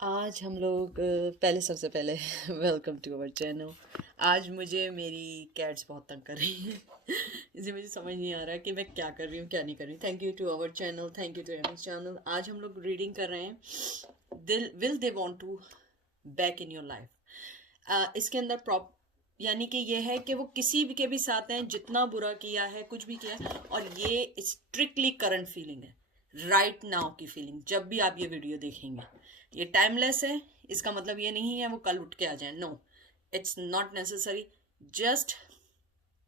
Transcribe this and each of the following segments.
आज हम लोग पहले सबसे पहले वेलकम टू अवर चैनल। आज मुझे मेरी कैट्स बहुत तंग कर रही हैं। इसे मुझे समझ नहीं आ रहा कि मैं क्या कर रही हूँ क्या नहीं कर रही हूँ। Thank you to our channel, thank you to Amy channel. आज हम लोग रीडिंग कर रहे हैं दिल will they want to back in your life. इसके अंदर प्रॉप यानी कि ये है कि वो किसी भी के भी साथ हैं, जितना बुरा किया है, कुछ भी किया है, और ये स्ट्रिक्टली करंट फीलिंग है, राइट नाउ की फीलिंग। जब भी आप ये वीडियो देखेंगे, ये टाइमलेस है। इसका मतलब ये नहीं है वो कल उठ के आ जाए, no, it's not necessary. Just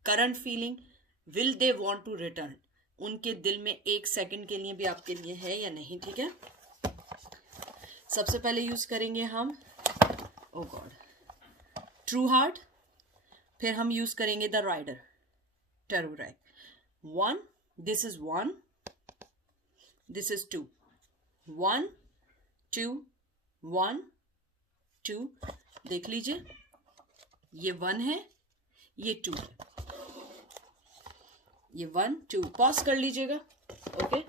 current feeling, will they want to return, उनके दिल में एक सेकंड के लिए भी आपके लिए है या नहीं। ठीक है, सबसे पहले यूज करेंगे हम ओ गॉड ट्रू हार्ट, फिर हम यूज करेंगे the Rider tarot rack. One, this is one, this is two, one two, one two. देख लीजिए, ये वन है, ये टू है, ये वन टू। पॉज कर लीजिएगा, ओके।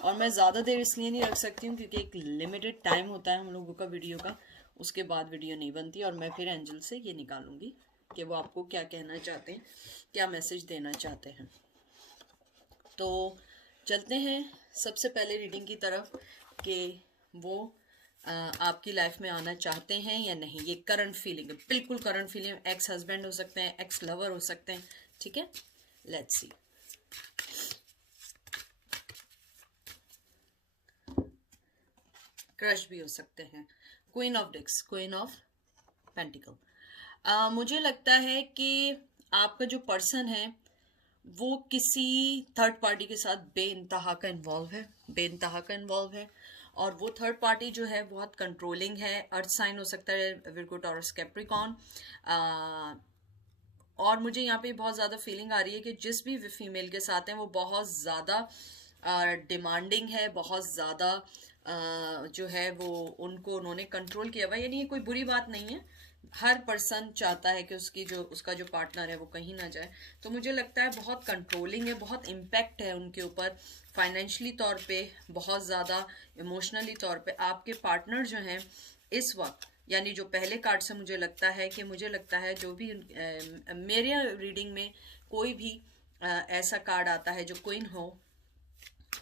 और मैं ज़्यादा देर इसलिए नहीं रख सकती हूँ क्योंकि एक लिमिटेड टाइम होता है हम लोगों का वीडियो का, उसके बाद वीडियो नहीं बनती। और मैं फिर एंजल से ये निकालूंगी कि वो आपको क्या कहना चाहते हैं, क्या मैसेज देना चाहते हैं। तो चलते हैं सबसे पहले रीडिंग की तरफ कि वो आपकी लाइफ में आना चाहते हैं या नहीं। ये करंट फीलिंग है, बिल्कुल करंट फीलिंग। एक्स हस्बैंड हो सकते हैं, एक्स लवर हो सकते हैं, ठीक है। Let's see. क्रश भी हो सकते हैं। Queen of Dix, queen of pentacle. मुझे लगता है कि आपका जो पर्सन है वो किसी थर्ड पार्टी के साथ बेइंतहा का इन्वॉल्व है, बेइंतहा का इन्वॉल्व है। और वो थर्ड पार्टी जो है बहुत कंट्रोलिंग है। अर्थ साइन हो सकता है, विर्गो, टॉरस, कैप्रिकॉन। और मुझे यहाँ पे बहुत ज़्यादा फीलिंग आ रही है कि जिस भी फीमेल के साथ हैं वो बहुत ज़्यादा डिमांडिंग है, बहुत ज़्यादा जो है वो उनको उन्होंने कंट्रोल किया हुआ है। यानी ये कोई बुरी बात नहीं है, हर पर्सन चाहता है कि उसका जो पार्टनर है वो कहीं ना जाए। तो मुझे लगता है बहुत कंट्रोलिंग है, बहुत इम्पैक्ट है उनके ऊपर, फाइनेंशियली तौर पे, बहुत ज़्यादा इमोशनली तौर पे। आपके पार्टनर जो हैं इस वक्त, यानी जो पहले कार्ड से मुझे लगता है जो भी मेरे रीडिंग में कोई भी ऐसा कार्ड आता है जो क्वीन हो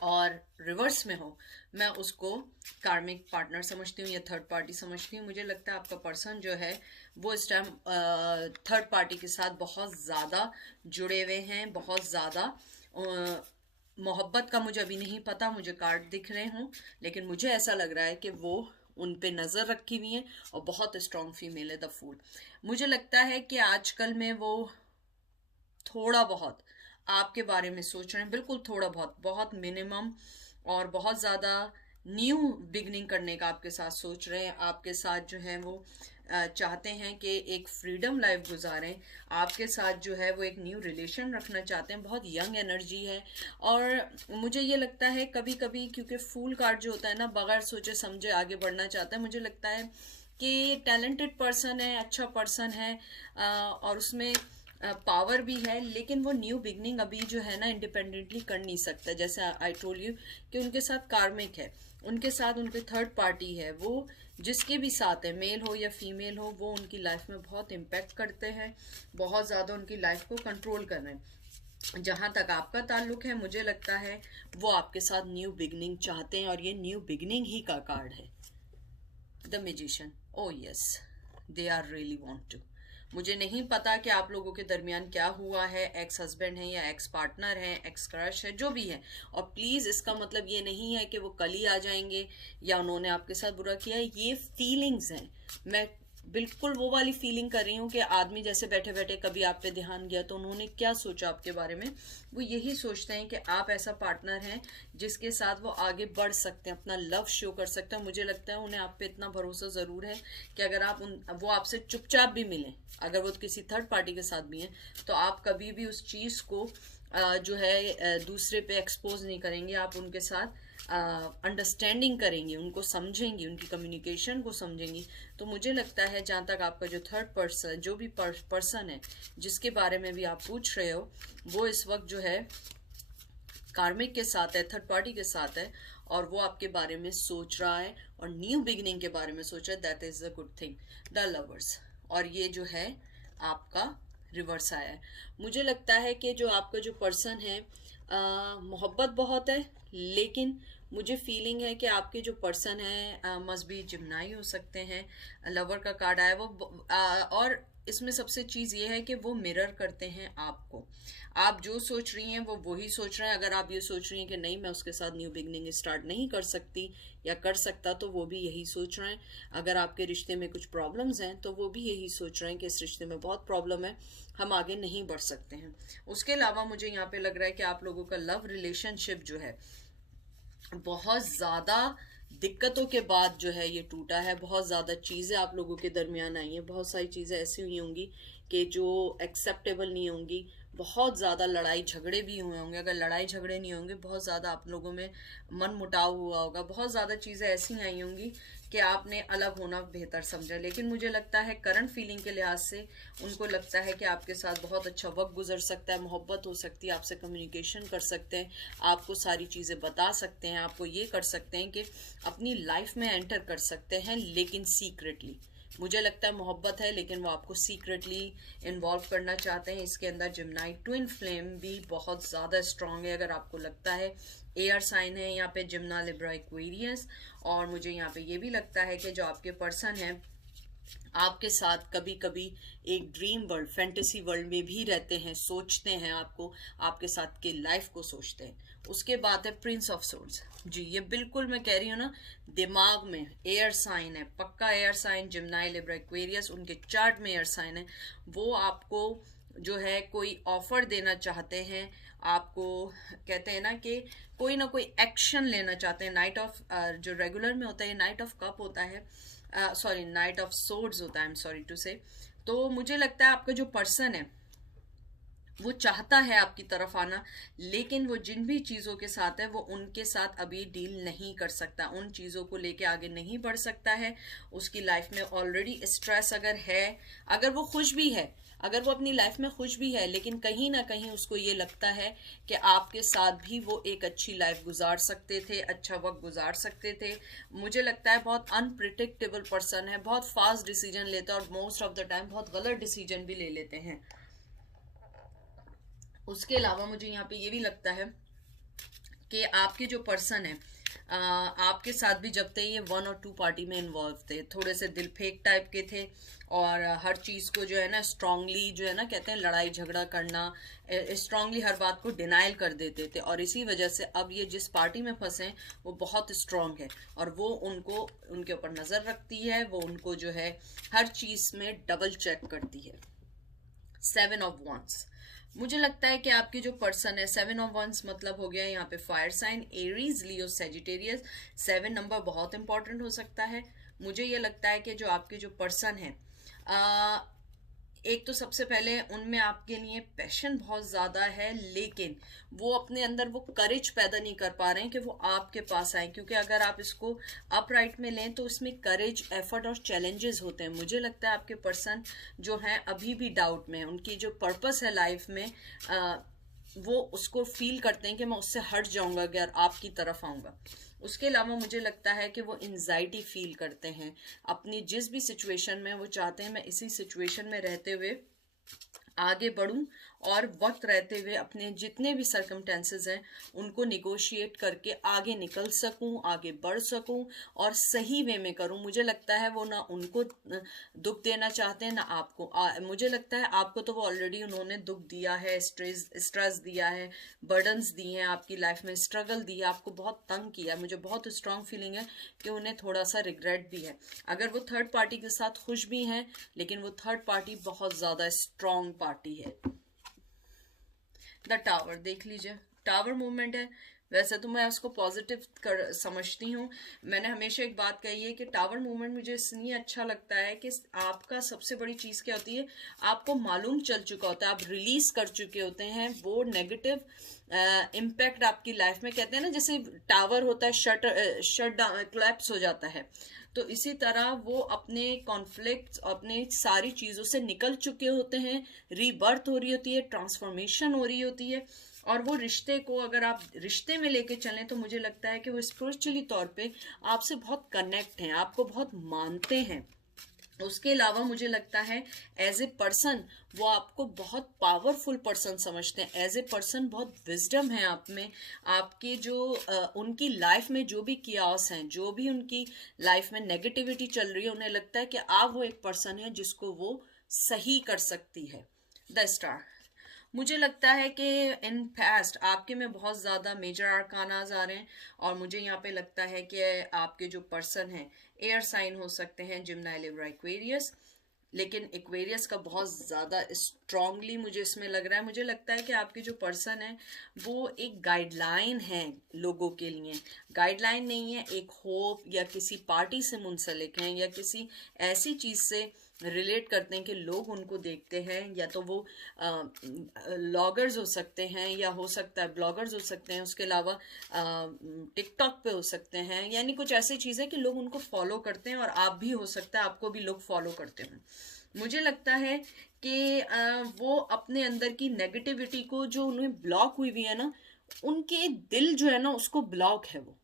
और रिवर्स में हो, मैं उसको कार्मिक पार्टनर समझती हूँ या थर्ड पार्टी समझती हूँ। मुझे लगता है आपका पर्सन जो है वो इस टाइम थर्ड पार्टी के साथ बहुत ज़्यादा जुड़े हुए हैं, बहुत ज़्यादा मोहब्बत का मुझे अभी नहीं पता, मुझे कार्ड दिख रहे हों, लेकिन मुझे ऐसा लग रहा है कि वो उन पे नज़र रखी हुई है और बहुत स्ट्रॉन्ग फीमेल है द फूल। मुझे लगता है कि आजकल में वो थोड़ा बहुत आपके बारे में सोच रहे हैं, बिल्कुल थोड़ा बहुत, बहुत मिनिमम, और बहुत ज़्यादा न्यू बिगनिंग करने का आपके साथ सोच रहे हैं। आपके साथ जो है वो चाहते हैं कि एक फ्रीडम लाइफ गुजारें। आपके साथ जो है वो एक न्यू रिलेशन रखना चाहते हैं, बहुत यंग एनर्जी है। और मुझे ये लगता है कभी कभी, क्योंकि फूल कार्ड जो होता है ना, बगैर सोचे समझे आगे बढ़ना चाहता है। मुझे लगता है कि टैलेंटेड पर्सन है, अच्छा पर्सन है, और उसमें पावर भी है, लेकिन वो न्यू बिगनिंग अभी जो है ना इंडिपेंडेंटली कर नहीं सकता। जैसे आई टोल्ड यू कि उनके साथ कार्मिक है, उनके साथ उनके थर्ड पार्टी है। वो जिसके भी साथ है, मेल हो या फीमेल हो, वो उनकी लाइफ में बहुत इम्पैक्ट करते हैं, बहुत ज़्यादा उनकी लाइफ को कंट्रोल कर रहे हैं। जहाँ तक आपका ताल्लुक है, मुझे लगता है वो आपके साथ न्यू बिगनिंग चाहते हैं, और ये न्यू बिगनिंग ही का कार्ड है, the magician. Oh yes, they are really want to. मुझे नहीं पता कि आप लोगों के दरमियान क्या हुआ है, एक्स हस्बैंड है या एक्स पार्टनर है, एक्स क्रश है, जो भी है। और प्लीज इसका मतलब ये नहीं है कि वो कल ही आ जाएंगे या उन्होंने आपके साथ बुरा किया है। ये फीलिंग्स हैं। मैं बिल्कुल वो वाली फीलिंग कर रही हूँ कि आदमी जैसे बैठे बैठे कभी आप पे ध्यान गया तो उन्होंने क्या सोचा आपके बारे में। वो यही सोचते हैं कि आप ऐसा पार्टनर हैं जिसके साथ वो आगे बढ़ सकते हैं, अपना लव शो कर सकते हैं। मुझे लगता है उन्हें आप पे इतना भरोसा ज़रूर है कि अगर वो आपसे चुपचाप भी मिलें, अगर वो किसी थर्ड पार्टी के साथ भी हैं, तो आप कभी भी उस चीज़ को जो है दूसरे पे एक्सपोज नहीं करेंगे। आप उनके साथ अंडरस्टैंडिंग करेंगी, उनको समझेंगी, उनकी कम्युनिकेशन को समझेंगी। तो मुझे लगता है जहाँ तक आपका जो थर्ड पर्सन, जो भी पर्सन है जिसके बारे में भी आप पूछ रहे हो, वो इस वक्त जो है कार्मिक के साथ है, थर्ड पार्टी के साथ है। और वो आपके बारे में सोच रहा है और न्यू बिगिनिंग के बारे में सोच रहा है, that is a good thing. The lovers, और ये जो है आपका रिवर्स आया है। मुझे लगता है कि जो आपका जो पर्सन है, मोहब्बत बहुत है, लेकिन मुझे फीलिंग है कि आपके जो पर्सन है मस्ट बी जिम्नाई हो सकते हैं। लवर का कार्ड आया वो और इसमें सबसे चीज़ ये है कि वो मिरर करते हैं आपको। आप जो सोच रही हैं वो वही सोच रहे हैं। अगर आप ये सोच रही हैं कि नहीं मैं उसके साथ न्यू बिगनिंग स्टार्ट नहीं कर सकती या कर सकता, तो वो भी यही सोच रहे हैं। अगर आपके रिश्ते में कुछ प्रॉब्लम्स हैं तो वो भी यही सोच रहे हैं कि इस रिश्ते में बहुत प्रॉब्लम है, हम आगे नहीं बढ़ सकते हैं। उसके अलावा मुझे यहाँ पे लग रहा है कि आप लोगों का लव रिलेशनशिप जो है बहुत ज़्यादा दिक्कतों के बाद जो है ये टूटा है। बहुत ज़्यादा चीज़ें आप लोगों के दरमियान आई हैं, बहुत सारी चीज़ें ऐसी हुई होंगी कि जो एक्सेप्टेबल नहीं होंगी। बहुत ज़्यादा लड़ाई झगड़े भी हुए होंगे। अगर लड़ाई झगड़े नहीं होंगे, बहुत ज़्यादा आप लोगों में मन मुटाव हुआ होगा। बहुत ज़्यादा चीज़ें ऐसी आई होंगी कि आपने अलग होना बेहतर समझा। लेकिन मुझे लगता है करंट फीलिंग के लिहाज से उनको लगता है कि आपके साथ बहुत अच्छा वक्त गुजर सकता है, मोहब्बत हो सकती है, आपसे कम्युनिकेशन कर सकते हैं, आपको सारी चीज़ें बता सकते हैं, आपको ये कर सकते हैं कि अपनी लाइफ में एंटर कर सकते हैं, लेकिन सीक्रेटली। मुझे लगता है मोहब्बत है, लेकिन वो आपको सीक्रेटली इन्वॉल्व करना चाहते हैं। इसके अंदर जिम्नाई ट्विन फ्लेम भी बहुत ज़्यादा स्ट्रांग है। अगर आपको लगता है एयर साइन है यहाँ पे जिम्ना, लिब्रा, एक्वेरियस। और मुझे यहाँ पे ये भी लगता है कि जो आपके पर्सन हैं आपके साथ कभी कभी एक ड्रीम वर्ल्ड, फैंटेसी वर्ल्ड में भी रहते हैं, सोचते हैं आपको, आपके साथ के लाइफ को सोचते हैं। उसके बाद है प्रिंस ऑफ सोर्ड्स। जी, ये बिल्कुल मैं कह रही हूँ ना, दिमाग में एयर साइन है, पक्का एयर साइन, जिम्नाई, लिब्रा, एक्वेरियस, उनके चार्ट में एयर साइन है। वो आपको जो है कोई ऑफर देना चाहते हैं, आपको कहते हैं ना कि कोई ना कोई एक्शन लेना चाहते हैं। नाइट ऑफ जो रेगुलर में होता है, नाइट ऑफ कप होता है, सॉरी नाइट ऑफ सोर्ड्स होता है, आई एम सॉरी टू से। तो मुझे लगता है आपका जो पर्सन है वो चाहता है आपकी तरफ आना, लेकिन वो जिन भी चीज़ों के साथ है वो उनके साथ अभी डील नहीं कर सकता, उन चीज़ों को लेके आगे नहीं बढ़ सकता है। उसकी लाइफ में ऑलरेडी स्ट्रेस अगर है, अगर वो खुश भी है, अगर वो अपनी लाइफ में खुश भी है, लेकिन कहीं ना कहीं उसको ये लगता है कि आपके साथ भी वो एक अच्छी लाइफ गुजार सकते थे, अच्छा वक्त गुजार सकते थे। मुझे लगता है बहुत अनप्रिडिक्टेबल पर्सन है, बहुत फास्ट डिसीजन लेता है और मोस्ट ऑफ द टाइम बहुत गलत डिसीजन भी ले लेते हैं। उसके अलावा मुझे यहाँ पे ये भी लगता है कि आपके जो पर्सन है आपके साथ भी जब तक ये 1 और 2 पार्टी में इन्वॉल्व थे, थोड़े से दिल फेंक टाइप के थे और हर चीज़ को जो है ना स्ट्रांगली, जो है ना कहते हैं लड़ाई झगड़ा करना, स्ट्रांगली हर बात को डिनाइल कर देते थे। और इसी वजह से अब ये जिस पार्टी में फंसे हैं वो बहुत स्ट्रांग है और वो उनको, उनके ऊपर नज़र रखती है, वो उनको जो है हर चीज़ में डबल चेक करती है। 7 ऑफ वॉन्ड्स, मुझे लगता है कि आपके जो पर्सन है, 7 ऑफ वंस मतलब हो गया यहाँ पे फायर साइन, एरीज, लियो, सेजिटेरियस। 7 नंबर बहुत इंपॉर्टेंट हो सकता है। मुझे ये लगता है कि जो आपके जो पर्सन है, एक तो सबसे पहले उनमें आपके लिए पैशन बहुत ज़्यादा है, लेकिन वो अपने अंदर वो करेज पैदा नहीं कर पा रहे हैं कि वो आपके पास आए। क्योंकि अगर आप इसको अपराइट में लें तो इसमें करेज, एफर्ट और चैलेंजेस होते हैं। मुझे लगता है आपके पर्सन जो हैं अभी भी डाउट में, उनकी जो पर्पस है लाइफ में, वो उसको फील करते हैं कि मैं उससे हट जाऊंगा अगर आपकी तरफ आऊँगा। उसके अलावा मुझे लगता है कि वो एंजाइटी फील करते हैं अपनी जिस भी सिचुएशन में, वो चाहते हैं मैं इसी सिचुएशन में रहते हुए आगे बढ़ूं और वक्त रहते हुए अपने जितने भी सर्कमटेंसेस हैं उनको निगोशिएट करके आगे निकल सकूं, आगे बढ़ सकूं और सही वे में करूं। मुझे लगता है वो ना उनको दुख देना चाहते हैं ना आपको। मुझे लगता है आपको तो वो ऑलरेडी उन्होंने दुख दिया है, स्ट्रेस दिया है, बर्डन्स दिए हैं, आपकी लाइफ में स्ट्रगल दिया, आपको बहुत तंग किया। मुझे बहुत स्ट्रांग फीलिंग है कि उन्हें थोड़ा सा रिग्रेट भी है। अगर वो थर्ड पार्टी के साथ खुश भी हैं, लेकिन वो थर्ड पार्टी बहुत ज़्यादा स्ट्रांग पार्टी है। द टावर देख लीजिए, टावर मूवमेंट है। वैसे तो मैं उसको पॉजिटिव समझती हूँ। मैंने हमेशा एक बात कही है कि टावर मूवमेंट मुझे इसलिए अच्छा लगता है कि आपका सबसे बड़ी चीज़ क्या होती है, आपको मालूम चल चुका होता है, आप रिलीज कर चुके होते हैं वो नेगेटिव इम्पैक्ट आपकी लाइफ में। कहते हैं ना जैसे टावर होता है शट डाउन, क्लैप्स हो जाता है, तो इसी तरह वो अपने कॉन्फ्लिक्ट्स, अपने सारी चीज़ों से निकल चुके होते हैं, रीबर्थ हो रही होती है, ट्रांसफॉर्मेशन हो रही होती है। और वो रिश्ते को अगर आप रिश्ते में लेके चलें तो मुझे लगता है कि वो स्पिरिचुअली तौर पे आपसे बहुत कनेक्ट हैं, आपको बहुत मानते हैं। उसके अलावा मुझे लगता है एज ए पर्सन वो आपको बहुत पावरफुल पर्सन समझते हैं, एज ए पर्सन बहुत विजडम है आप में। आपके जो उनकी लाइफ में जो भी कियास हैं, जो भी उनकी लाइफ में नेगेटिविटी चल रही है, उन्हें लगता है कि आप वो एक पर्सन है जिसको वो सही कर सकती है। द स्टार, मुझे लगता है कि इन पास्ट आपके में बहुत ज़्यादा मेजर आर्कानाज आ रहे हैं, और मुझे यहाँ पे लगता है कि आपके जो पर्सन हैं एयर साइन हो सकते हैं, जिम्नाई, लिब्रा, एक्वेरियस। लेकिन एक्वेरियस का बहुत ज़्यादा स्ट्रांगली मुझे इसमें लग रहा है, मुझे लगता है कि आपके जो पर्सन है वो एक गाइडलाइन है लोगों के लिए। गाइडलाइन नहीं है, एक होप या किसी पार्टी से मुंसलिक हैं, या किसी ऐसी चीज़ से रिलेट करते हैं कि लोग उनको देखते हैं, या तो वो लॉगर्स हो सकते हैं, या हो सकता है ब्लॉगर्स हो सकते हैं, उसके अलावा टिकटॉक पे हो सकते हैं, यानी कुछ ऐसी चीज़ें कि लोग उनको फॉलो करते हैं, और आप भी हो सकता है आपको भी लोग फॉलो करते हैं। मुझे लगता है कि वो अपने अंदर की नेगेटिविटी को, जो उन्हें ब्लॉक हुई हुई है ना, उनके दिल जो है ना उसको ब्लॉक है वो,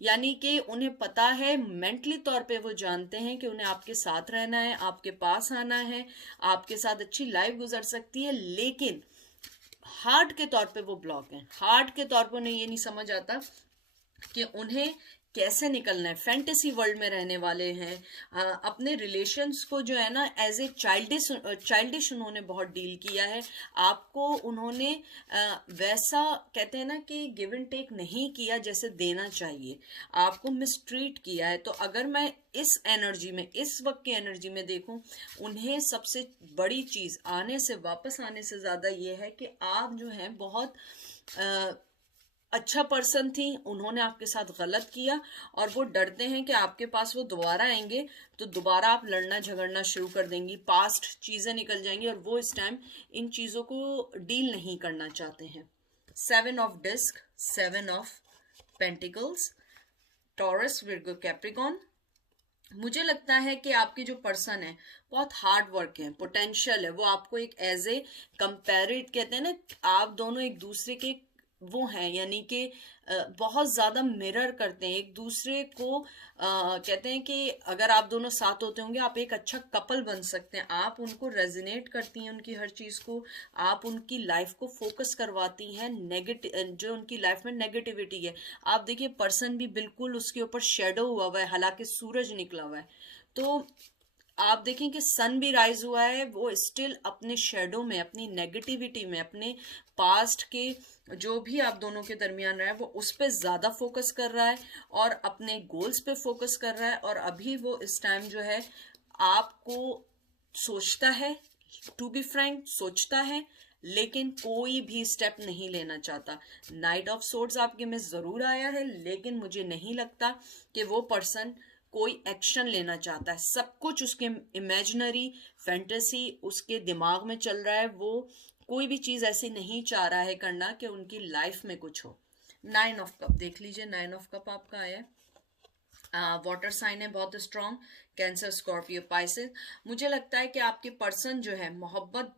यानी कि उन्हें पता है, मेंटली तौर पे वो जानते हैं कि उन्हें आपके साथ रहना है, आपके पास आना है, आपके साथ अच्छी लाइफ गुजर सकती है, लेकिन हार्ट के तौर पे वो ब्लॉक हैं। हार्ट के तौर पे उन्हें ये नहीं समझ आता कि उन्हें कैसे निकलना है। फैंटेसी वर्ल्ड में रहने वाले हैं, अपने रिलेशंस को जो है ना एज ए चाइल्डिश उन्होंने बहुत डील किया है। आपको उन्होंने वैसा कहते हैं ना कि गिव एंड टेक नहीं किया जैसे देना चाहिए, आपको मिसट्रीट किया है। तो अगर मैं इस एनर्जी में, इस वक्त की एनर्जी में देखूं, उन्हें सबसे बड़ी चीज आने से, वापस आने से ज्यादा ये है कि आप जो हैं बहुत अच्छा पर्सन थी, उन्होंने आपके साथ गलत किया, और वो डरते हैं कि आपके पास वो दोबारा आएंगे तो दोबारा आप लड़ना झगड़ना शुरू कर देंगी, पास्ट चीजें निकल जाएंगी, और वो इस टाइम इन चीजों को डील नहीं करना चाहते हैं। 7 of disc, 7 of pentacles, Taurus, Virgo, Capricorn. मुझे लगता है कि आपके जो पर्सन है बहुत हार्ड वर्क है, पोटेंशियल है, वो आपको एक एज ए कंपेरिट कहते हैं ना, आप दोनों एक दूसरे के वो हैं, यानी कि बहुत ज्यादा मिरर करते हैं एक दूसरे को। कहते हैं कि अगर आप दोनों साथ होते होंगे आप एक अच्छा कपल बन सकते हैं। आप उनको रेजोनेट करती हैं, उनकी हर चीज को, आप उनकी लाइफ को फोकस करवाती हैं। नेगेटिव जो उनकी लाइफ में नेगेटिविटी है, आप देखिए पर्सन भी बिल्कुल उसके ऊपर शेडो हुआ है, हालांकि सूरज निकला हुआ है, तो आप देखें कि सन भी राइज हुआ है, वो स्टिल अपने शेडो में, अपनी नेगेटिविटी में, अपने पास्ट के जो भी आप दोनों के दरमियान रहा है वो उस पर ज्यादा फोकस कर रहा है, और अपने गोल्स पे फोकस कर रहा है। और अभी वो इस टाइम जो है आपको सोचता है, टू बी फ्रैंक सोचता है, लेकिन कोई भी स्टेप नहीं लेना चाहता। नाइट ऑफ सोर्ड्स आपके में जरूर आया है, लेकिन मुझे नहीं लगता कि वो पर्सन कोई एक्शन लेना चाहता है। सब कुछ उसके इमेजिनरी फैंटेसी उसके दिमाग में चल रहा है, वो कोई भी चीज ऐसी नहीं चाह रहा है करना कि उनकी लाइफ में कुछ हो। 9 ऑफ कप देख लीजिए, 9 ऑफ कप आपका आया है। वाटर साइन है बहुत स्ट्रांग, कैंसर, स्कॉर्पियो, पाइसेस। मुझे लगता है कि आपके पर्सन जो है मोहब्बत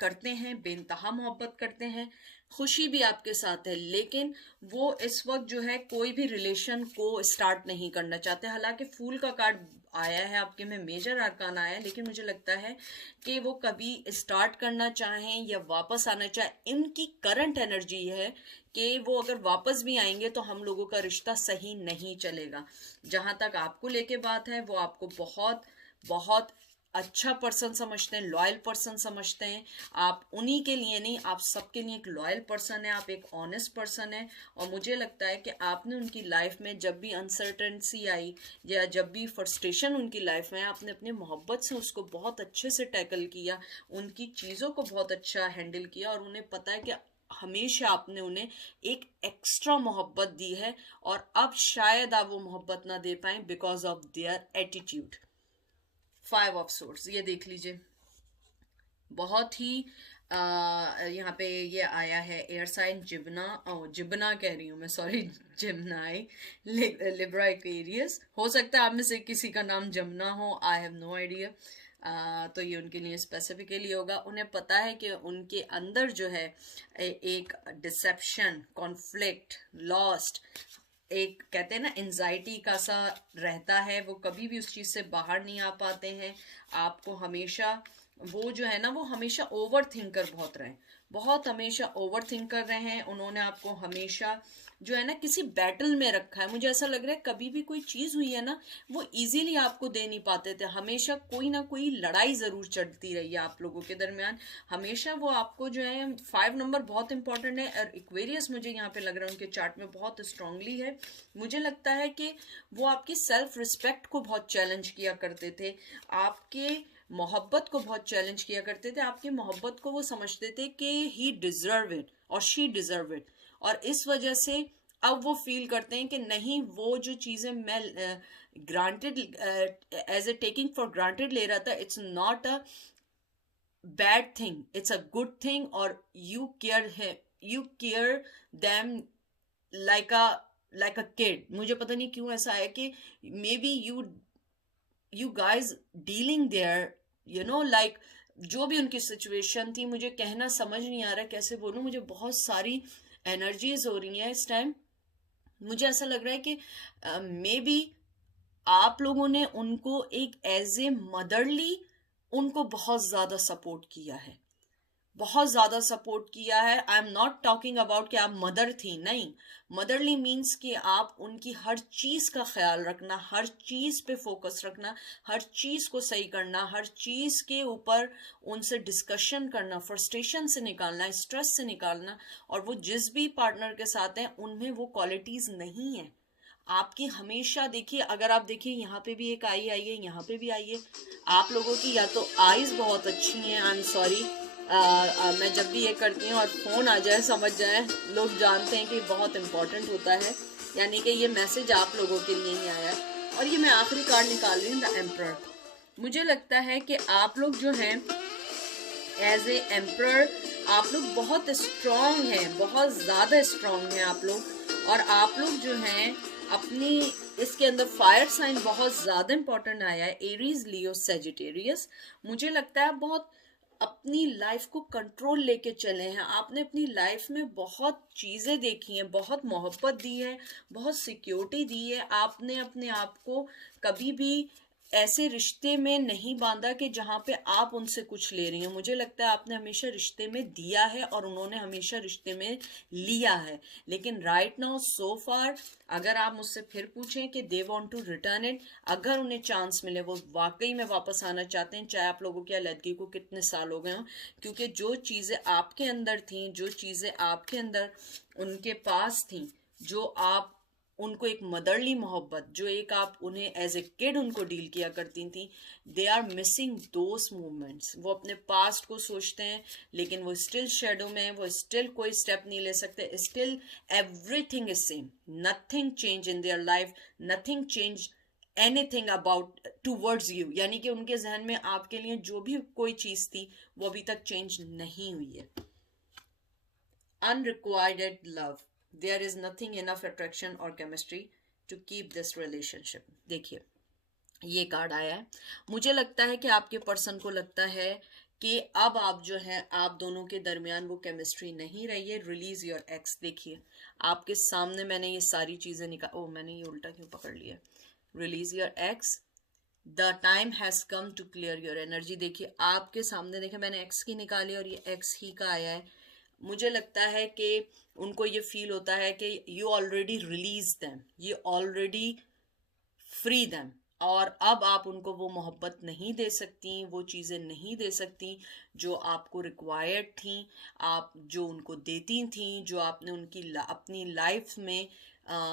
करते हैं, बेइंतहा मोहब्बत करते हैं, खुशी भी आपके साथ है, लेकिन वो इस वक्त जो है कोई भी रिलेशन को स्टार्ट नहीं करना चाहते। हालांकि फूल का कार्ड आया है आपके में, मेजर आर्कान आया है, लेकिन मुझे लगता है कि वो कभी स्टार्ट करना चाहें या वापस आना चाहे, इनकी करंट एनर्जी है कि वो अगर वापस भी आएंगे तो हम लोगों का रिश्ता सही नहीं चलेगा। जहां तक आपको लेके बात है, वो आपको बहुत बहुत अच्छा पर्सन समझते हैं, लॉयल पर्सन समझते हैं। आप उन्हीं के लिए नहीं, आप सबके लिए एक लॉयल पर्सन है, आप एक ऑनेस्ट पर्सन है। और मुझे लगता है कि आपने उनकी लाइफ में जब भी अनसर्टेनिटी आई या जब भी फ्रस्ट्रेशन उनकी लाइफ में, आपने अपनी मोहब्बत से उसको बहुत अच्छे से टैकल किया, उनकी चीज़ों को बहुत अच्छा हैंडल किया, और उन्हें पता है कि हमेशा आपने उन्हें एक एक्स्ट्रा मोहब्बत दी है, और अब शायद आप वो मोहब्बत ना दे पाए because of their attitude. 5 of swords ये देख लीजिए, बहुत ही यहाँ पे ये आया है एयर साइन जिब्ना, जिब्ना कह रही हूँ मैं, सॉरी, जिम्नाई, लिब्रा, एक्वेरियस। हो सकता है आप में से किसी का नाम जमुना हो, आई हैव नो आइडिया। तो ये उनके लिए स्पेसिफिकली होगा। उन्हें पता है कि उनके अंदर जो है एक डिसेप्शन, कॉन्फ्लिक्ट, लॉस्ट, एक कहते हैं ना एंजाइटी का सा रहता है, वो कभी भी उस चीज़ से बाहर नहीं आ पाते हैं। आपको हमेशा वो जो है ना, वो हमेशा ओवर थिंकर बहुत रहे, बहुत हमेशा ओवर थिंक कर रहे हैं। उन्होंने आपको हमेशा जो है ना किसी बैटल में रखा है। मुझे ऐसा लग रहा है कभी भी कोई चीज़ हुई है ना, वो इजीली आपको दे नहीं पाते थे, हमेशा कोई ना कोई लड़ाई ज़रूर चलती रही है आप लोगों के दरमियान। हमेशा वो आपको जो है 5 नंबर बहुत इंपॉर्टेंट है, और इक्वेरियस मुझे यहाँ पे लग रहा है उनके चार्ट में बहुत स्ट्रांगली है। मुझे लगता है कि वो आपकी सेल्फ रिस्पेक्ट को बहुत चैलेंज किया करते थे, आपके मोहब्बत को बहुत चैलेंज किया करते थे। आपकी मोहब्बत को वो समझते थे कि ही डिजर्व इट और शी डिजर्व इट, और इस वजह से अब वो फील करते हैं कि नहीं, वो जो चीज़ें मैं granted as a taking for granted ले रहा था, it's not a bad thing, it's a good thing, और you care them like a kid. मुझे पता नहीं क्यों ऐसा है कि maybe you guys dealing there like, जो भी उनकी सिचुएशन थी, मुझे कहना समझ नहीं आ रहा कैसे बोलूं, मुझे बहुत सारी एनर्जीज हो रही हैं इस टाइम। मुझे ऐसा लग रहा है कि मे बी आप लोगों ने उनको एक एज ए मदरली उनको बहुत ज्यादा सपोर्ट किया है, बहुत ज्यादा सपोर्ट किया है। I am not talking about कि आप मदर थी, नहीं, मदरली मीन्स कि आप उनकी हर चीज का ख्याल रखना, हर चीज पे फोकस रखना, हर चीज को सही करना, हर चीज के ऊपर उनसे डिस्कशन करना, फ्रस्ट्रेशन से निकालना, स्ट्रेस से निकालना। और वो जिस भी पार्टनर के साथ हैं उनमें वो क्वालिटीज नहीं है आपकी। हमेशा देखिए, अगर आप देखिए यहाँ पे भी एक आई आई है, यहाँ पे भी आई है। आप लोगों की या तो आईज बहुत अच्छी हैं, आई एम सॉरी, मैं जब भी ये करती हूँ और फोन आ जाए, समझ जाए, लोग जानते हैं कि बहुत इंपॉर्टेंट होता है, यानी कि ये मैसेज आप लोगों के लिए ही आया है। और ये मैं आखिरी कार्ड निकाल रही हूँ, द एम्परर। मुझे लगता है कि आप लोग जो हैं एज ए एम्परर, आप लोग बहुत स्ट्रांग हैं, बहुत ज़्यादा स्ट्रांग हैं आप लोग। और आप लोग जो हैं अपनी, इसके अंदर फायर साइन बहुत ज़्यादा इंपॉर्टेंट आया है, एरीज, लियो, सेजिटेरियस। मुझे लगता है बहुत अपनी लाइफ को कंट्रोल लेके चले हैं। आपने अपनी लाइफ में बहुत चीज़ें देखी हैं, बहुत मोहब्बत दी है, बहुत सिक्योरिटी दी है। आपने अपने आप को कभी भी ऐसे रिश्ते में नहीं बांधा कि जहाँ पे आप उनसे कुछ ले रही हैं। मुझे लगता है आपने हमेशा रिश्ते में दिया है और उन्होंने हमेशा रिश्ते में लिया है। लेकिन राइट नाउ सो फार, अगर आप मुझसे फिर पूछें कि they want to return it, अगर उन्हें चांस मिले, वो वाकई में वापस आना चाहते हैं, चाहे आप लोगों की अलग को कितने साल हो गए हों। क्योंकि जो चीज़ें आपके अंदर थी, जो चीज़ें आपके अंदर उनके पास थी, जो आप उनको एक मदरली मोहब्बत, जो एक आप उन्हें एज ए किड उनको डील किया करती थी, they are missing those moments. वो अपने पास्ट को सोचते हैं, लेकिन वो स्टिल शेडो में, वो स्टिल कोई स्टेप नहीं ले सकते, still everything is same, nothing change in their life, nothing change anything about towards you. यानी कि उनके जहन में आपके लिए जो भी कोई चीज थी वो अभी तक चेंज नहीं हुई है। Unrequited love, there is nothing enough attraction or chemistry to keep this relationship। देखिए ये कार्ड आया है, मुझे लगता है कि आपके पर्सन को लगता है कि अब आप जो है, आप दोनों के दरमियान वो केमिस्ट्री नहीं रही है। Release your x. देखिए आपके सामने मैंने ये सारी चीजें निकाल, मैंने ये उल्टा क्यों पकड़ लिया। Release your ex, the time has come to clear your energy. देखिए आपके सामने, देखिए मैंने एक्स की निकाली और ये एक्स ही का आया है। मुझे लगता है कि उनको ये फील होता है कि you already release them, you already free them, और अब आप उनको वो मोहब्बत नहीं दे सकती, वो चीज़ें नहीं दे सकती जो आपको रिक्वायर्ड थी, आप जो उनको देती थी, जो आपने उनकी अपनी लाइफ में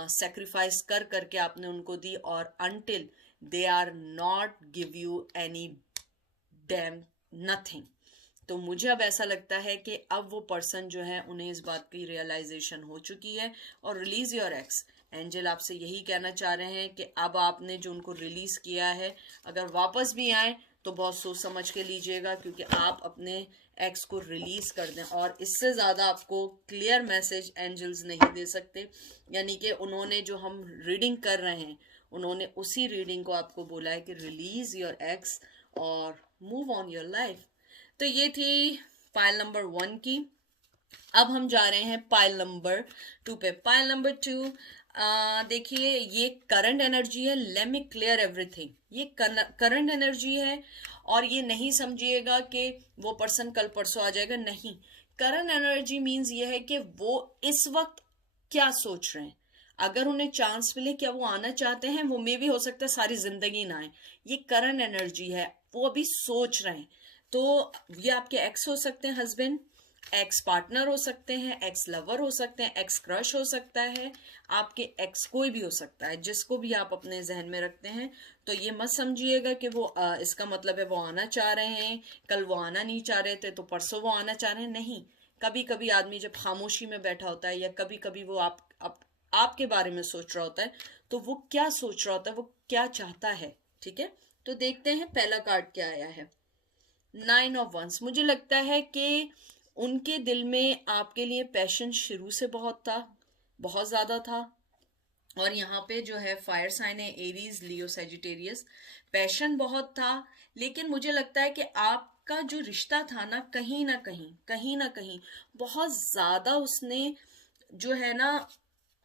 सेक्रीफाइस कर करके आपने उनको दी, और until they are not give you any damn nothing. तो मुझे अब ऐसा लगता है कि अब वो पर्सन जो है उन्हें इस बात की रियलाइजेशन हो चुकी है। और रिलीज योर एक्स, एंजल आपसे यही कहना चाह रहे हैं कि अब आपने जो उनको रिलीज किया है, अगर वापस भी आए तो बहुत सोच समझ के लीजिएगा, क्योंकि आप अपने एक्स को रिलीज कर दें। और इससे ज़्यादा आपको क्लियर मैसेज एंजल्स नहीं दे सकते। यानी कि उन्होंने जो हम रीडिंग कर रहे हैं, उन्होंने उसी रीडिंग को आपको बोला है कि रिलीज योर एक्स, और मूव ऑन योर लाइफ। तो ये थी पाइल नंबर 1 की। अब हम जा रहे हैं पाइल नंबर 2 पे। पाइल नंबर 2, देखिए ये करंट एनर्जी है। Let me clear everything. ये करंट एनर्जी है और ये नहीं समझिएगा कि वो पर्सन कल परसों आ जाएगा, नहीं। करंट एनर्जी मीन्स ये है कि वो इस वक्त क्या सोच रहे हैं। अगर उन्हें चांस मिले, क्या वो आना चाहते हैं, वो मे भी हो सकता है सारी जिंदगी ना आए। ये करंट एनर्जी है, वो अभी सोच रहे हैं। तो ये आपके एक्स हो सकते हैं, हस्बैंड, एक्स पार्टनर हो सकते हैं, एक्स लवर हो सकते हैं, एक्स क्रश हो सकता है, आपके एक्स कोई भी हो सकता है, जिसको भी आप अपने जहन में रखते हैं। तो ये मत समझिएगा कि वो इसका मतलब है वो आना चाह रहे हैं, कल वो आना नहीं चाह रहे थे तो परसों वो आना चाह रहे हैं, नहीं। कभी कभी आदमी जब खामोशी में बैठा होता है या कभी कभी वो आपके बारे में सोच रहा होता है, तो वो क्या सोच रहा होता है, वो क्या चाहता है, ठीक है। तो देखते हैं पहला कार्ड क्या आया है, 9 ऑफ वंस। मुझे लगता है कि उनके दिल में आपके लिए पैशन शुरू से बहुत था, बहुत ज्यादा था। और यहाँ पे जो है फायर साइन है, एरीज, लियो, सेजिटेरियस। पैशन बहुत था, लेकिन मुझे लगता है कि आपका जो रिश्ता था ना, कहीं ना कहीं बहुत ज्यादा उसने जो है ना,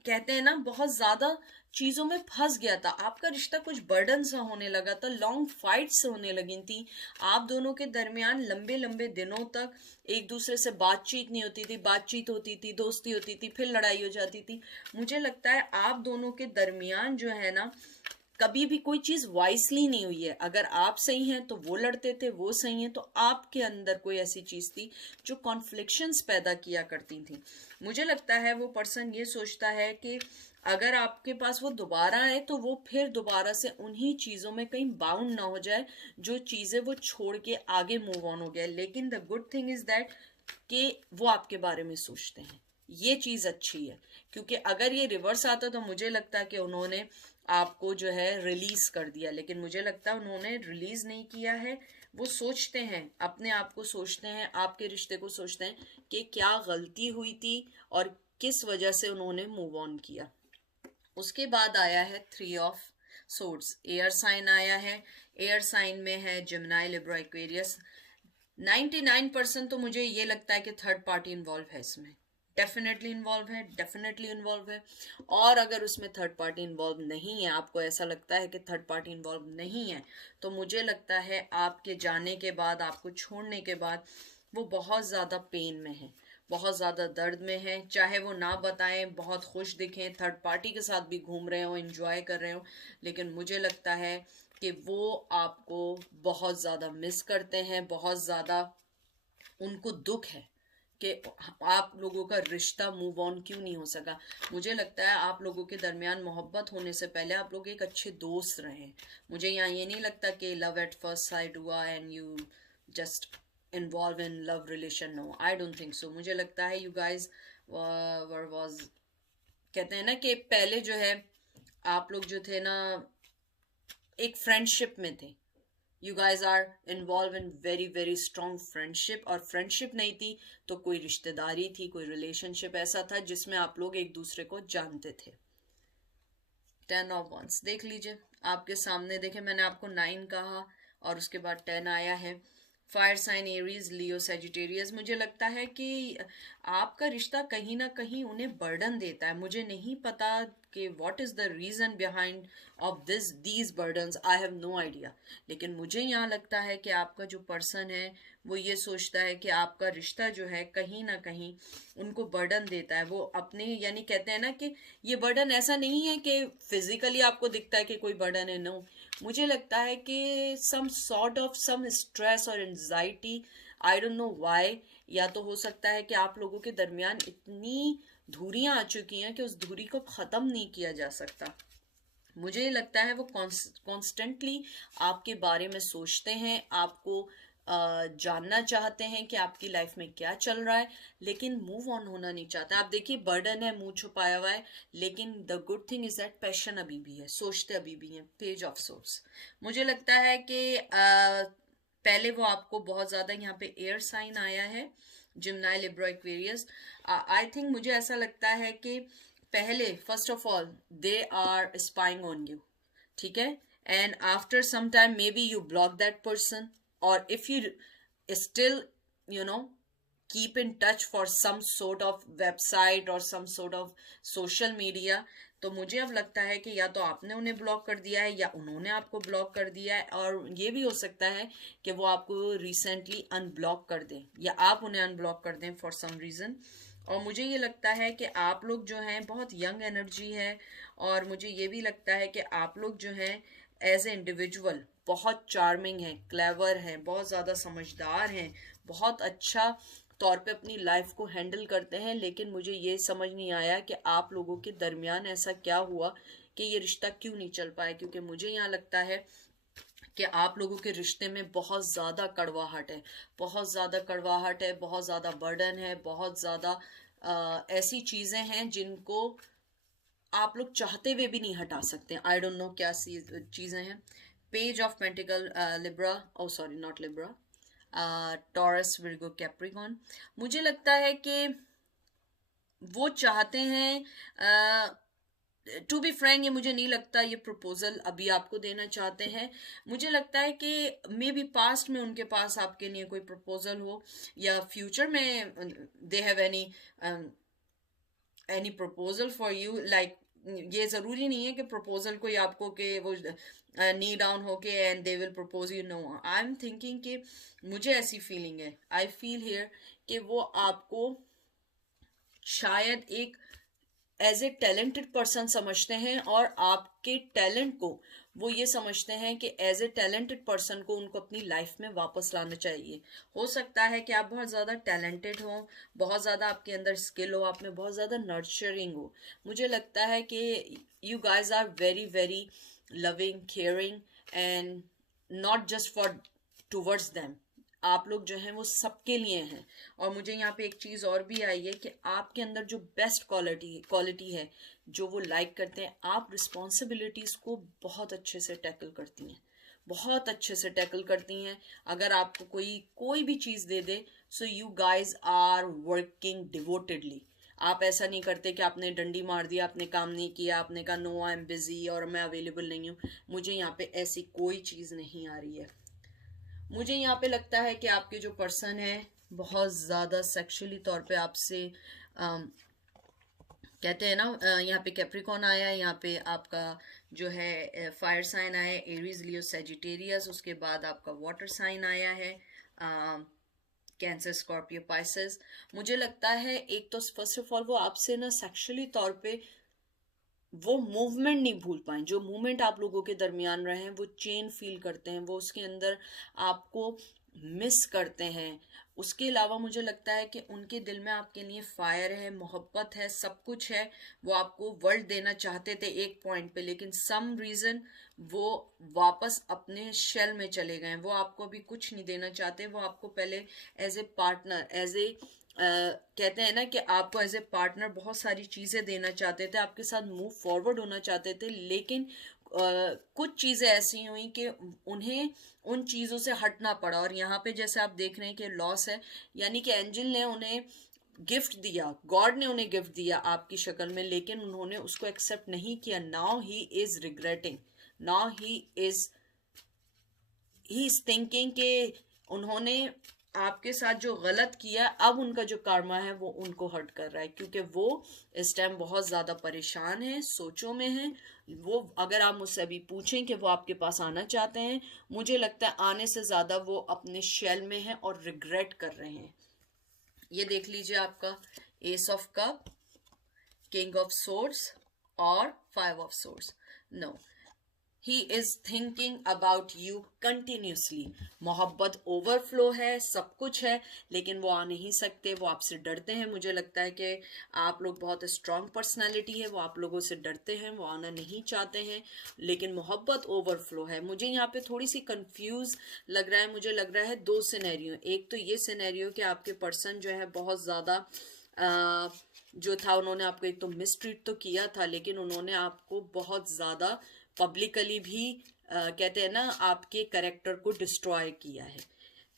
कहते हैं ना, बहुत ज्यादा चीजों में फंस गया था। आपका रिश्ता कुछ बर्डन सा होने लगा था, लॉन्ग फाइट्स होने लगी थी आप दोनों के दरमियान। लंबे लंबे दिनों तक एक दूसरे से बातचीत नहीं होती थी, बातचीत होती थी, दोस्ती होती थी, फिर लड़ाई हो जाती थी। मुझे लगता है आप दोनों के दरमियान जो है ना, कभी भी कोई चीज वाइसली नहीं हुई है। अगर आप सही हैं तो वो लड़ते थे, वो सही हैं तो आपके अंदर कोई ऐसी चीज थी जो कॉन्फ्लिक्शंस पैदा किया करती थी। मुझे लगता है वो पर्सन ये सोचता है कि अगर आपके पास वो दोबारा आए तो वो फिर दोबारा से उन्हीं चीजों में कहीं बाउंड ना हो जाए जो चीजें वो छोड़ के आगे मूव ऑन हो गया। लेकिन the good thing is that कि वो आपके बारे में सोचते हैं, ये चीज अच्छी है। क्योंकि अगर ये रिवर्स आता तो मुझे लगता है कि उन्होंने आपको जो है रिलीज कर दिया, लेकिन मुझे लगता है उन्होंने रिलीज नहीं किया है। वो सोचते हैं, अपने आप को सोचते हैं, आपके रिश्ते को सोचते हैं कि क्या गलती हुई थी और किस वजह से उन्होंने मूव ऑन किया। उसके बाद आया है 3 ऑफ सोर्ड्स, एयर साइन आया है। एयर साइन में है जेमिनी, लिब्रा, एक्वेरियस। 99% तो मुझे ये लगता है कि थर्ड पार्टी इन्वॉल्व है इसमें, डेफिनेटली इन्वॉल्व है, डेफिनेटली इन्वॉल्व है। और अगर उसमें थर्ड पार्टी इन्वॉल्व नहीं है, आपको ऐसा लगता है कि थर्ड पार्टी इन्वॉल्व नहीं है, तो मुझे लगता है आपके जाने के बाद, आपको छोड़ने के बाद वो बहुत ज़्यादा पेन में है, बहुत ज़्यादा दर्द में है। चाहे वो ना बताएं, बहुत खुश दिखें, थर्ड पार्टी के साथ भी घूम रहे हो, एंजॉय कर रहे हो, लेकिन मुझे लगता है कि वो आपको बहुत ज़्यादा मिस करते हैं, बहुत ज़्यादा उनको दुख है कि आप लोगों का रिश्ता मूव ऑन क्यों नहीं हो सका। मुझे लगता है आप लोगों के दरमियान मोहब्बत होने से पहले आप लोग एक अच्छे दोस्त रहे। मुझे यहाँ ये नहीं लगता कि लव एट फर्स्ट साइट हुआ and you just involve in love relation, no, I don't think so. मुझे लगता है यू गाइज वाज, कहते हैं ना कि पहले जो है आप लोग जो थे ना एक फ्रेंडशिप में थे। You guys are involve in very very strong friendship, और फ्रेंडशिप नहीं थी तो कोई रिश्तेदारी थी, कोई रिलेशनशिप ऐसा था जिसमें आप लोग एक दूसरे को जानते थे। 10 ऑफ वंस देख लीजिए आपके सामने, देखे मैंने आपको 9 कहा और उसके बाद 10 आया है। फायर साइन, एरीज, लियो, सेजिटेरियस। मुझे लगता है कि आपका रिश्ता कहीं ना कहीं उन्हें बर्डन देता है। मुझे नहीं पता कि what is the reason behind of these burdens, I have no idea. लेकिन मुझे यहाँ लगता है कि आपका जो पर्सन है वो ये सोचता है कि आपका रिश्ता जो है कहीं ना कहीं उनको बर्डन देता है। वो अपने, यानी कहते हैं ना कि ये बर्डन ऐसा नहीं है कि फिजिकली आपको दिखता है कि कोई बर्डन है, नो। मुझे लगता है कि some sort of some stress और anxiety, I don't know why. या तो हो सकता है कि आप लोगों के दरमियान इतनी दूरियां आ चुकी हैं कि उस दूरी को खत्म नहीं किया जा सकता। मुझे लगता है वो कॉन्स्टेंटली आपके बारे में सोचते हैं, आपको जानना चाहते हैं कि आपकी लाइफ में क्या चल रहा है, लेकिन मूव ऑन होना नहीं चाहता। आप देखिए बर्डन है, मुंह छुपाया हुआ है, लेकिन the good thing is that passion अभी भी है, सोचते अभी भी हैं। Page of source. मुझे लगता है कि पहले वो आपको बहुत ज्यादा, यहाँ पे एयर साइन आया है, Gemini, Libra, Aquarius. I think मुझे ऐसा लगता है कि पहले first of all they are spying on you, ठीक है। and after some time maybe you block that person, or if you still, you know, keep in touch for some sort of website or some sort of social media, तो मुझे अब लगता है कि या तो आपने उन्हें ब्लॉक कर दिया है या उन्होंने आपको ब्लॉक कर दिया है, और ये भी हो सकता है कि वो आपको रिसेंटली अनब्लॉक कर दें या आप उन्हें अनब्लॉक कर दें फॉर सम रीज़न। और मुझे ये लगता है कि आप लोग जो हैं बहुत यंग एनर्जी है, और मुझे ये भी लगता है कि आप लोग जो हैं एज ए इंडिविजुअल बहुत चार्मिंग हैं, क्लेवर हैं, बहुत ज़्यादा समझदार हैं, बहुत अच्छा तौर पे अपनी लाइफ को हैंडल करते हैं। लेकिन मुझे ये समझ नहीं आया कि आप लोगों के दरमियान ऐसा क्या हुआ कि ये रिश्ता क्यों नहीं चल पाया, क्योंकि मुझे यहाँ लगता है कि आप लोगों के रिश्ते में बहुत ज़्यादा कड़वाहट है, बहुत ज़्यादा कड़वाहट है, बहुत ज़्यादा बर्डन है, बहुत ज़्यादा ऐसी चीज़ें हैं जिनको आप लोग चाहते हुए भी नहीं हटा सकते। आई डोंट नो क्या चीज़ें हैं। Page of pentacle, Libra, oh sorry not Libra, Taurus, Virgo, Capricorn. मुझे लगता है कि वो चाहते हैं, टू बी फ्रैंक, ये मुझे नहीं लगता ये प्रपोजल अभी आपको देना चाहते हैं। मुझे लगता है कि मे बी पास्ट में उनके पास आपके लिए कोई प्रपोजल हो, या फ्यूचर में they have any proposal for you. Like ये ज़रूरी नहीं है कि प्रपोजल कोई आपको के वो नी डाउन होके and they will propose you, no. I am thinking कि मुझे ऐसी फीलिंग है, आई फील हियर कि वो आपको शायद एक एज ए टैलेंटेड पर्सन समझते हैं, और आपके टैलेंट को वो ये समझते हैं कि एज ए टैलेंटेड पर्सन को उनको अपनी लाइफ में वापस लाना चाहिए। हो सकता है कि आप बहुत ज़्यादा टैलेंटेड हो, बहुत ज़्यादा आपके अंदर स्किल हो, आप में बहुत ज़्यादा नर्चरिंग हो। मुझे लगता है कि you guys are very very loving, caring, and not just for towards them. आप लोग जो हैं वो सबके लिए हैं। और मुझे यहाँ पे एक चीज़ और भी आई है कि आपके अंदर जो बेस्ट क्वालिटी है जो वो लाइक करते हैं, आप रिस्पॉन्सिबिलिटीज़ को बहुत अच्छे से टैकल करती हैं, बहुत अच्छे से टैकल करती हैं। अगर आपको कोई भी चीज़ दे दे, so you guys are working devotedly. आप ऐसा नहीं करते कि आपने डंडी मार दिया, आपने काम नहीं किया, आपने कहा नो आई एम बिजी और मैं अवेलेबल नहीं हूँ। मुझे यहाँ पे ऐसी कोई चीज़ नहीं आ रही है। मुझे यहाँ पे लगता है कि आपके जो पर्सन है बहुत ज़्यादा सेक्सुअली तौर पे आपसे कहते हैं ना, यहाँ पे कैप्रिकॉन आया है, यहाँ पे आपका जो है फायर साइन आया है, एरीज, लियो, सेजिटेरियस। उसके बाद आपका वाटर साइन आया है, कैंसर, स्कॉर्पियो, पाइसेस। मुझे लगता है एक तो फर्स्ट ऑफ ऑल वो आपसे ना सेक्सुअली तौर पे वो मूवमेंट नहीं भूल पाए, जो मूवमेंट आप लोगों के दरमियान रहे हैं, वो चेन फील करते हैं, वो उसके अंदर आपको मिस करते हैं। उसके अलावा मुझे लगता है कि उनके दिल में आपके लिए फायर है, मोहब्बत है, सब कुछ है। वो आपको वर्ल्ड देना चाहते थे एक पॉइंट पे, लेकिन सम रीज़न वो वापस अपने शेल में चले गए। वो आपको अभी कुछ नहीं देना चाहते। वो आपको पहले as a partner, as a कहते हैं ना कि आपको एज ए पार्टनर बहुत सारी चीज़ें देना चाहते थे, आपके साथ मूव फॉरवर्ड होना चाहते थे, लेकिन कुछ चीज़ें ऐसी हुई कि उन्हें उन चीज़ों से हटना पड़ा। और यहाँ पे जैसे आप देख रहे हैं कि लॉस है, यानी कि एंजल ने उन्हें गिफ्ट दिया, गॉड ने उन्हें गिफ्ट दिया आपकी शक्ल में, लेकिन उन्होंने उसको एक्सेप्ट नहीं किया। Now he is regretting, now he is thinking कि उन्होंने आपके साथ जो गलत किया, अब उनका जो कर्मा है वो उनको हर्ट कर रहा है, क्योंकि वो इस टाइम बहुत ज़्यादा परेशान है, सोचों में है। वो अगर आप मुझसे अभी पूछें कि वो आपके पास आना चाहते हैं, मुझे लगता है आने से ज़्यादा वो अपने शेल में है और रिग्रेट कर रहे हैं। ये देख लीजिए आपका ace of cup, king of swords और 5 of swords. No, he is thinking about you continuously. मोहब्बत ओवरफ्लो है, सब कुछ है, लेकिन वो आ नहीं सकते, वो आपसे डरते हैं। मुझे लगता है कि आप लोग बहुत स्ट्रांग पर्सनालिटी है, वो आप लोगों से डरते हैं, वो आना नहीं चाहते हैं, लेकिन मोहब्बत ओवरफ्लो है। मुझे यहाँ पे थोड़ी सी कंफ्यूज लग रहा है। मुझे लग रहा है दो सिनेरियो। एक तो ये सिनेरियो कि आपके पर्सन जो है बहुत ज़्यादा जो था, उन्होंने आपको एक तो मिसट्रीट तो किया था, लेकिन उन्होंने आपको बहुत ज़्यादा पब्लिकली भी कहते हैं ना आपके कैरेक्टर को डिस्ट्रॉय किया है,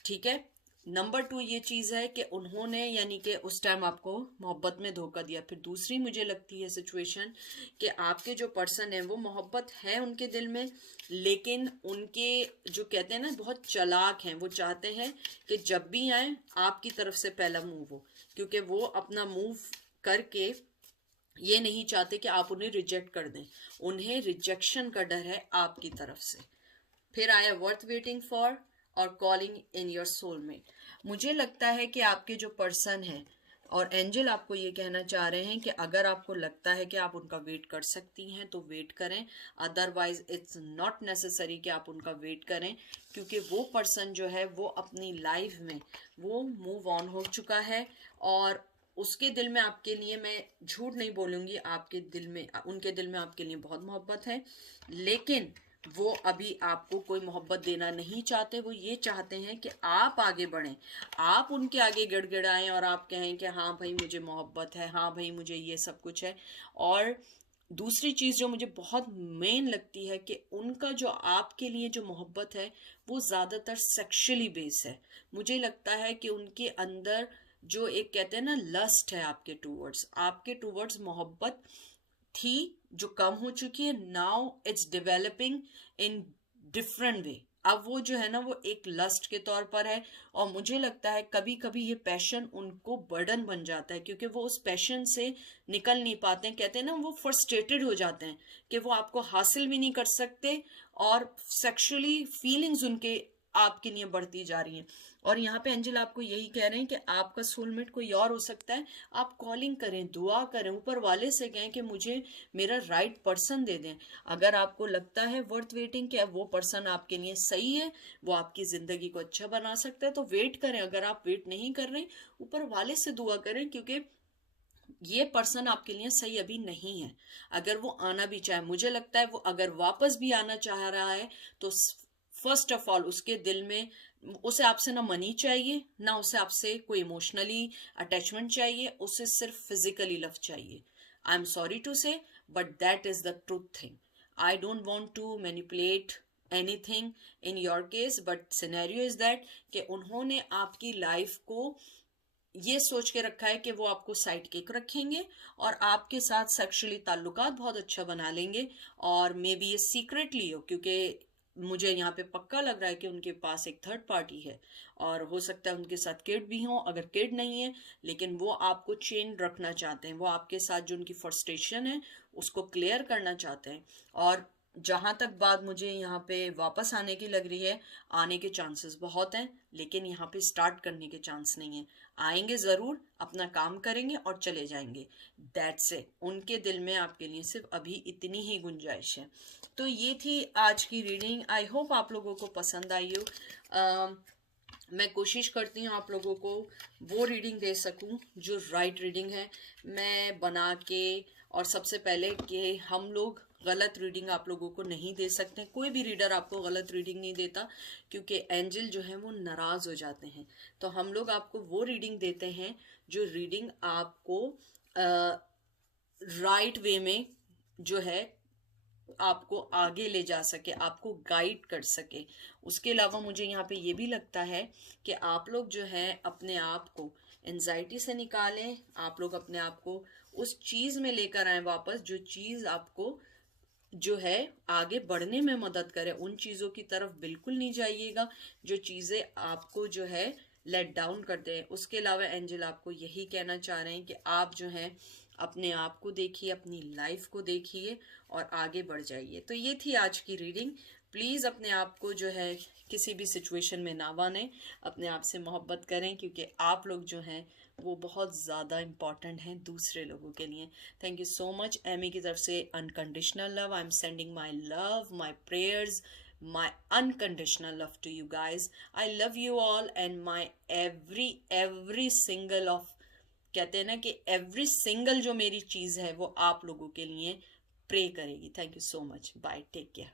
ठीक है। नंबर 2 ये चीज़ है कि उन्होंने यानी कि उस टाइम आपको मोहब्बत में धोखा दिया। फिर दूसरी मुझे लगती है सिचुएशन कि आपके जो पर्सन है वो मोहब्बत है उनके दिल में, लेकिन उनके जो कहते हैं ना बहुत चालाक हैं, वो चाहते हैं कि जब भी आए आपकी तरफ से पहला मूव हो, क्योंकि वो अपना मूव करके ये नहीं चाहते कि आप उन्हें रिजेक्ट कर दें। उन्हें रिजेक्शन का डर है आपकी तरफ से। फिर आया वर्थ वेटिंग फॉर और कॉलिंग इन योर सोलमेट। मुझे लगता है कि आपके जो पर्सन है और एंजल आपको ये कहना चाह रहे हैं कि अगर आपको लगता है कि आप उनका वेट कर सकती हैं तो वेट करें, अदरवाइज इट्स नॉट नेसेसरी कि आप उनका वेट करें, क्योंकि वो पर्सन जो है वो अपनी लाइफ में वो मूव ऑन हो चुका है और उसके दिल में आपके लिए, मैं झूठ नहीं बोलूँगी, आपके दिल में, उनके दिल में आपके लिए बहुत मोहब्बत है, लेकिन वो अभी आपको कोई मोहब्बत देना नहीं चाहते। वो ये चाहते हैं कि आप आगे बढ़ें, आप उनके आगे गिड़गिड़ाएं और आप कहें कि हाँ भाई मुझे मोहब्बत है, हाँ भाई मुझे ये सब कुछ है। और दूसरी चीज़ जो मुझे बहुत मेन लगती है कि उनका जो आपके लिए जो मोहब्बत है वो ज़्यादातर सेक्शुअली बेस है। मुझे लगता है कि उनके अंदर जो एक कहते हैं ना लस्ट है आपके टूवर्ड्स मोहब्बत थी जो कम हो चुकी है। Now it's developing in different way. अब वो जो है ना वो एक लस्ट के तौर पर है, और मुझे लगता है कभी कभी ये पैशन उनको बर्डन बन जाता है, क्योंकि वो उस पैशन से निकल नहीं पाते हैं। कहते हैं ना वो फ्रस्ट्रेटेड हो जाते हैं कि वो आपको हासिल भी नहीं कर सकते और सेक्सुअली फीलिंग्स उनके आपके लिए बढ़ती जा रही हैं। और यहाँ पे एंजल आपको यही कह रहे हैं कि आपका सोलमेट कोई और हो सकता है। आप कॉलिंग करें, दुआ करें, ऊपर वाले से कहें कि मुझे मेरा राइट पर्सन दे दें। अगर आपको लगता है वर्थ वेटिंग कि वो पर्सन आपके लिए सही है, वो आपकी ज़िंदगी को अच्छा बना सकता है, तो वेट करें। अगर आप वेट नहीं कर रहे, ऊपर वाले से दुआ करें, क्योंकि ये पर्सन आपके लिए सही अभी नहीं है। अगर वो आना भी चाहे, मुझे लगता है वो अगर वापस भी आना चाह रहा है तो फर्स्ट ऑफ ऑल उसके दिल में उसे आपसे ना मनी चाहिए, ना उसे आपसे कोई इमोशनली अटैचमेंट चाहिए, उसे सिर्फ फिजिकली लव चाहिए। I am sorry to say, but that is the truth thing. I don't want to manipulate anything in your case, but scenario is that कि उन्होंने आपकी लाइफ को ये सोच के रखा है कि वो आपको साइड किक रखेंगे और आपके साथ सेक्सुअली ताल्लुकात बहुत अच्छा बना लेंगे, और मे बी ये सीक्रेटली हो, क्योंकि मुझे यहाँ पे पक्का लग रहा है कि उनके पास एक थर्ड पार्टी है और हो सकता है उनके साथ किड भी हो। अगर किड नहीं है, लेकिन वो आपको चेन रखना चाहते हैं, वो आपके साथ जो उनकी फ्रस्ट्रेशन है उसको क्लियर करना चाहते हैं। और जहां तक बात मुझे यहाँ पे वापस आने की लग रही है, आने के चांसेस बहुत हैं, लेकिन यहाँ पे स्टार्ट करने के चांस नहीं है। आएंगे ज़रूर, अपना काम करेंगे और चले जाएंगे, दैट्स इट। उनके दिल में आपके लिए सिर्फ अभी इतनी ही गुंजाइश है। तो ये थी आज की रीडिंग। आई होप आप लोगों को पसंद आई हो। मैं कोशिश करती हूँ आप लोगों को वो रीडिंग दे सकूँ जो राइट रीडिंग है, मैं बना के। और सबसे पहले कि हम लोग गलत रीडिंग आप लोगों को नहीं दे सकते। कोई भी रीडर आपको गलत रीडिंग नहीं देता, क्योंकि एंजल जो है वो नाराज़ हो जाते हैं। तो हम लोग आपको वो रीडिंग देते हैं जो रीडिंग आपको राइट वे में जो है आपको आगे ले जा सके, आपको गाइड कर सके। उसके अलावा मुझे यहाँ पे ये भी लगता है कि आप लोग जो है अपने आप को एंजाइटी से निकालें, आप लोग अपने आप को उस चीज़ में लेकर आए वापस जो चीज़ आपको जो है आगे बढ़ने में मदद करे। उन चीज़ों की तरफ बिल्कुल नहीं जाइएगा जो चीज़ें आपको जो है लेट डाउन करते हैं। उसके अलावा एंजल आपको यही कहना चाह रहे हैं कि आप जो है अपने आप को देखिए, अपनी लाइफ को देखिए और आगे बढ़ जाइए। तो ये थी आज की रीडिंग। प्लीज़ अपने आप को जो है किसी भी सिचुएशन में ना बाने, अपने आप से मोहब्बत करें, क्योंकि आप लोग जो हैं वो बहुत ज़्यादा इम्पॉर्टेंट हैं दूसरे लोगों के लिए। Thank you so much. Amy की तरफ से unconditional love. I am sending my love, my prayers, my unconditional love to you guys. I love you all, and my every single of, कहते हैं ना कि every single जो मेरी चीज़ है वो आप लोगों के लिए प्रे करेगी। Thank you so much. Bye, take care.